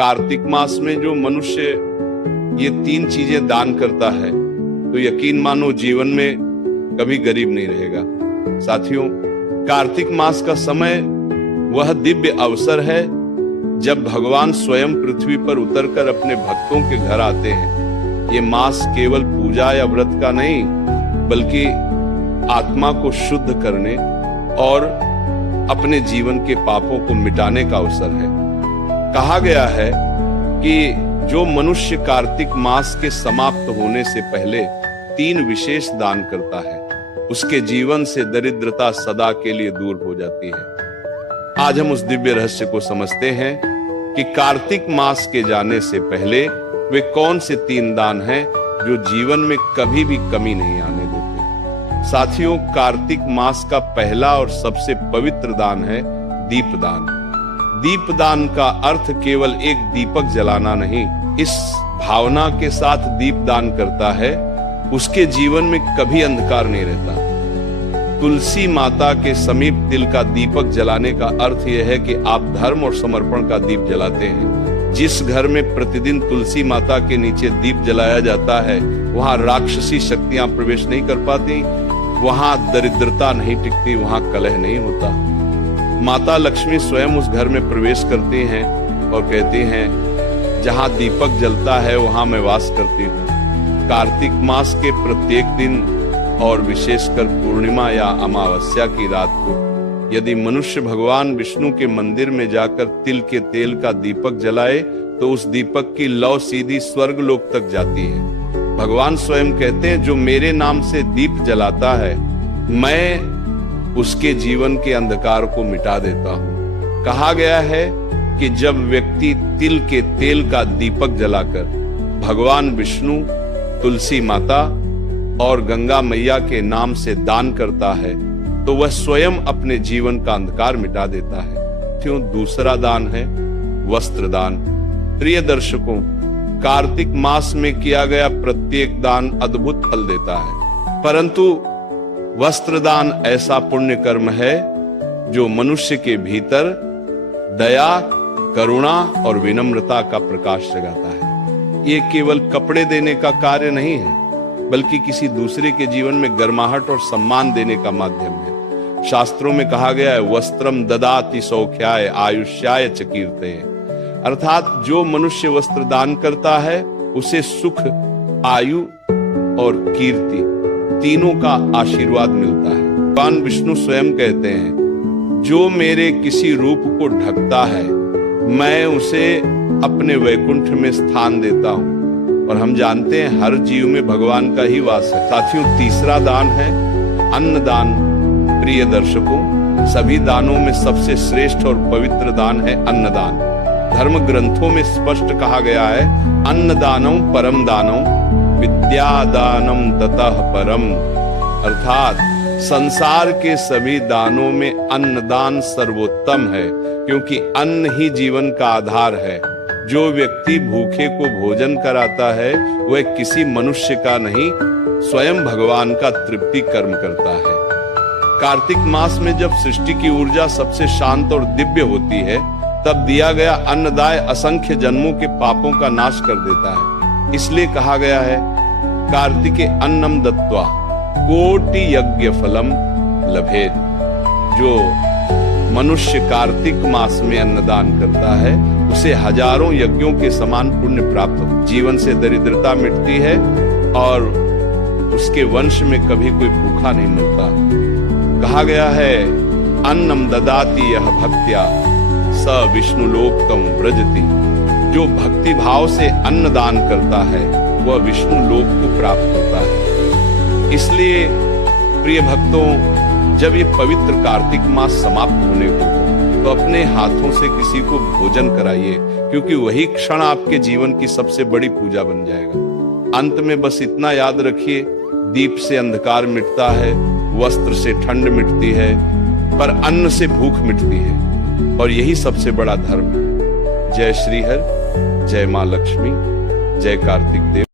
कार्तिक मास में जो मनुष्य ये 3 चीजें दान करता है तो यकीन मानो जीवन में कभी गरीब नहीं रहेगा। साथियों, कार्तिक मास का समय वह दिव्य अवसर है जब भगवान स्वयं पृथ्वी पर उतरकर अपने भक्तों के घर आते हैं। ये मास केवल पूजा या व्रत का नहीं बल्कि आत्मा को शुद्ध करने और अपने जीवन के पापों को मिटाने का अवसर है। कहा गया है कि जो मनुष्य कार्तिक मास के समाप्त होने से पहले 3 विशेष दान करता है उसके जीवन से दरिद्रता सदा के लिए दूर हो जाती है। आज हम उस दिव्य रहस्य को समझते हैं कि कार्तिक मास के जाने से पहले वे कौन से 3 दान हैं जो जीवन में कभी भी कमी नहीं आने देते। साथियों, कार्तिक मास का पहला और सबसे पवित्र दान है दीपदान। दीपदान का अर्थ केवल एक दीपक जलाना नहीं, इस भावना के साथ दीपदान करता है उसके जीवन में कभी अंधकार नहीं रहता। तुलसी माता के समीप तिल का दीपक जलाने का अर्थ यह है कि आप धर्म और समर्पण का दीप जलाते हैं। जिस घर में प्रतिदिन तुलसी माता के नीचे दीप जलाया जाता है वहां राक्षसी शक्तियां प्रवेश नहीं कर पाती, वहां दरिद्रता नहीं टिकती, वहां कलह नहीं होता। माता लक्ष्मी स्वयं उस घर में प्रवेश करती हैं और कहती हैं, जहां दीपक जलता है वहां मैं वास करती हूँ। कार्तिक मास के प्रत्येक दिन और विशेषकर पूर्णिमा या अमावस्या की रात को यदि मनुष्य भगवान विष्णु के मंदिर में जाकर तिल के तेल का दीपक जलाए तो उस दीपक की लौ सीधी स्वर्ग लोक तक जाती है। भगवान स्वयं कहते हैं, जो मेरे नाम से दीप जलाता है मैं उसके जीवन के अंधकार को मिटा देता हूँ। कहा गया है कि जब व्यक्ति तिल के तेल का दीपक जलाकर भगवान विष्णु, तुलसी माता और गंगा मैया के नाम से दान करता है तो वह स्वयं अपने जीवन का अंधकार मिटा देता है। क्यों? दूसरा दान है वस्त्र दान। प्रिय दर्शकों, कार्तिक मास में किया गया प्रत्येक दान अद्भुत फल देता है, परंतु वस्त्र दान ऐसा पुण्य कर्म है जो मनुष्य के भीतर दया, करुणा और विनम्रता का प्रकाश जगाता है। ये केवल कपड़े देने का कार्य नहीं है बल्कि किसी दूसरे के जीवन में गर्माहट और सम्मान देने का माध्यम है। शास्त्रों में कहा गया है, वस्त्रम ददाति सौख्याय आयुष्याय च कीर्तये, अर्थात जो मनुष्य वस्त्र दान करता है उसे सुख, आयु और कीर्ति तीनों का आशीर्वाद मिलता है। भगवान विष्णु स्वयं कहते हैं, जो मेरे किसी रूप को ढकता है मैं उसे अपने वैकुंठ में स्थान देता हूँ। और हम जानते हैं हर जीव में भगवान का ही वास है। साथियों, तीसरा दान है अन्नदान। प्रिय दर्शकों, सभी दानों में सबसे श्रेष्ठ और पवित्र दान है अन्नदान। धर्म ग्रंथों में स्पष्ट कहा गया है, अन्नदानम परम दानम विद्यादानम ततः परम, अर्थात संसार के सभी दानों में अन्नदान सर्वोत्तम है क्योंकि अन्न ही जीवन का आधार है। जो व्यक्ति भूखे को भोजन कराता है वह किसी मनुष्य का नहीं, स्वयं भगवान का तृप्ति कर्म करता है। कार्तिक मास में जब सृष्टि की ऊर्जा सबसे शांत और दिव्य होती है तब दिया गया अन्नदाय असंख्य जन्मों के पापों का नाश कर देता है। इसलिए कहा गया है, कार्तिके अन्नम दत्वा कोटि यज्ञ फलम लभेत। जो मनुष्य कार्तिक मास में अन्नदान करता है उसे हजारों यज्ञों के समान पुण्य प्राप्त हो, जीवन से दरिद्रता मिटती है और उसके वंश में कभी कोई भूखा नहीं मिलता। कहा गया है, अन्नम ददाति यह भक्त्या स विष्णु लोकतम व्रजति। जो भक्ति भाव से अन्न दान करता है वह विष्णु लोक को प्राप्त होता है। इसलिए प्रिय भक्तों, जब ये पवित्र कार्तिक मास समाप्त होने को तो अपने हाथों से किसी को भोजन कराइए क्योंकि वही क्षण आपके जीवन की सबसे बड़ी पूजा बन जाएगा। अंत में बस इतना याद रखिए, दीप से अंधकार मिटता है, वस्त्र से ठंड मिटती है, पर अन्न से भूख मिटती है और यही सबसे बड़ा धर्म है। जय श्री हर, जय मां लक्ष्मी, जय कार्तिक देव।